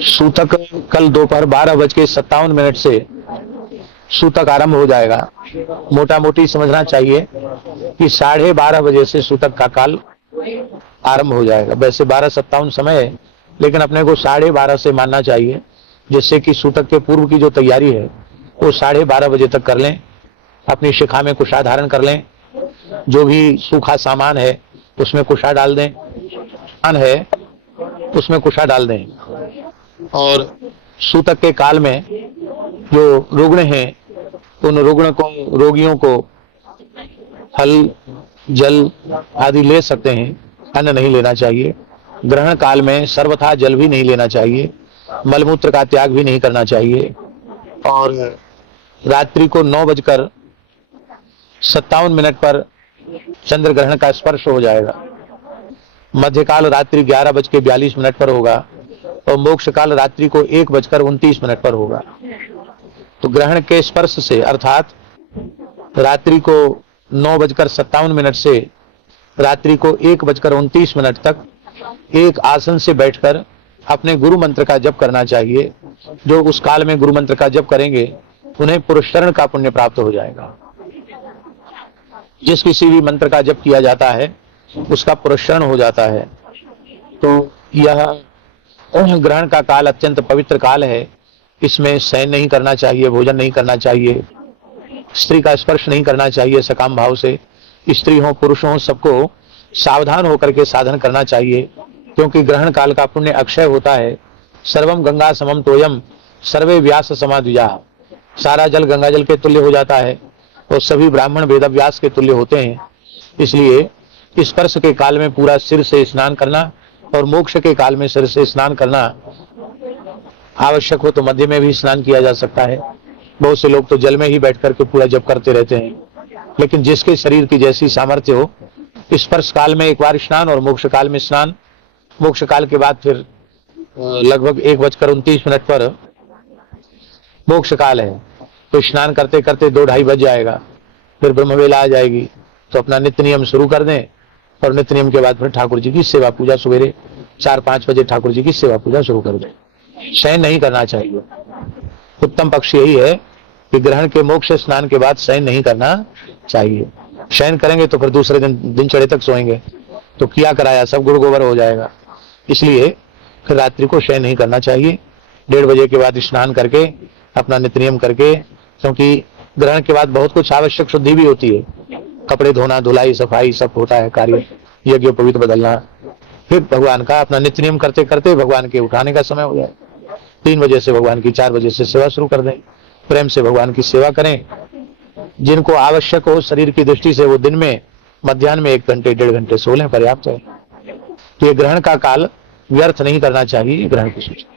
सूतक कल दोपहर 12:57 से सूतक आरंभ हो जाएगा। मोटा मोटी समझना चाहिए कि 12:30 बजे से सूतक का काल आरंभ हो जाएगा। वैसे 12:57 समय है, लेकिन अपने को 12:30 से मानना चाहिए, जिससे कि सूतक के पूर्व की जो तैयारी है वो 12:30 बजे तक कर लें। अपनी शिखा में कुशा धारण कर लें, जो भी सूखा सामान है उसमें कुशा डाल दें, उसमें कुशा डाल दें। और सूतक के काल में जो रुग्ण हैं उन रोगियों को फल जल आदि ले सकते हैं, अन्न नहीं लेना चाहिए। ग्रहण काल में सर्वथा जल भी नहीं लेना चाहिए, मलमूत्र का त्याग भी नहीं करना चाहिए। और रात्रि को 9:57 पर चंद्र ग्रहण का स्पर्श हो जाएगा। मध्यकाल रात्रि 11:42 पर होगा और मोक्ष काल रात्रि को 1:29 पर होगा। तो ग्रहण के स्पर्श से अर्थात रात्रि को 9:57 से रात्रि को 1:29 तक एक आसन से बैठकर अपने गुरु मंत्र का जप करना चाहिए। जो उस काल में गुरु मंत्र का जप करेंगे उन्हें पुरस्करण का पुण्य प्राप्त हो जाएगा। जिस किसी भी मंत्र का जप किया जाता है उसका पुरस्करण हो जाता है। तो यह ग्रहण का काल अत्यंत पवित्र काल है। इसमें शयन नहीं करना चाहिए, भोजन नहीं करना चाहिए, स्त्री का स्पर्श नहीं करना चाहिए सकाम भाव से। स्त्री हो पुरुष हो सबको सावधान होकर के साधन करना चाहिए, क्योंकि ग्रहण काल का पुण्य अक्षय होता है। सर्वम गंगा समम तोयम सर्वे व्यास समाद्विजा। सारा जल गंगा जल के तुल्य हो जाता है और सभी ब्राह्मण वेद व्यास के तुल्य होते हैं। इसलिए स्पर्श के काल में पूरा सिर से स्नान करना और मोक्ष के काल में सिर से स्नान करना आवश्यक हो तो मध्य में भी स्नान किया जा सकता है। बहुत से लोग तो जल में ही बैठ करके पूरा जप करते रहते हैं, लेकिन जिसके शरीर की जैसी सामर्थ्य हो, स्पर्श काल में एक बार स्नान और मोक्ष काल में स्नान। मोक्ष काल के बाद फिर लगभग 1:29 पर मोक्ष काल है, तो स्नान करते करते 2-2:30 बज जाएगा। फिर ब्रह्मवेला आ जाएगी, तो अपना नित्य नियम शुरू कर दें और नित्य नियम के बाद फिर ठाकुर जी की सेवा पूजा सवेरे 4-5 बजे ठाकुर जी की सेवा पूजा शुरू कर दें। शयन नहीं करना चाहिए। उत्तम पक्ष यही है कि ग्रहण के मोक्ष स्नान के बाद शयन नहीं करना चाहिए। शयन करेंगे तो फिर दूसरे दिन चढ़े तक सोएंगे तो किया कराया सब गुड़ गोबर हो जाएगा। इसलिए फिर रात्रि को शयन नहीं करना चाहिए। 1:30 बजे के बाद स्नान करके अपना नित्य नियम करके, क्योंकि ग्रहण के बाद बहुत कुछ आवश्यक शुद्धि भी होती है। कपड़े धोना, धुलाई, सफाई सब होता है कार्य, यज्ञ पवित्र बदलना। फिर भगवान का अपना नित्य नियम करते करते भगवान के उठाने का समय हो जाए। 3 बजे से भगवान की 4 बजे से सेवा शुरू कर दें। प्रेम से भगवान की सेवा करें। जिनको आवश्यक हो शरीर की दृष्टि से वो दिन में मध्याह्न में 1 घंटे 1.5 घंटे सो लें, पर्याप्त है। तो ये ग्रहण का काल व्यर्थ नहीं करना चाहिए। ग्रहण की सूचना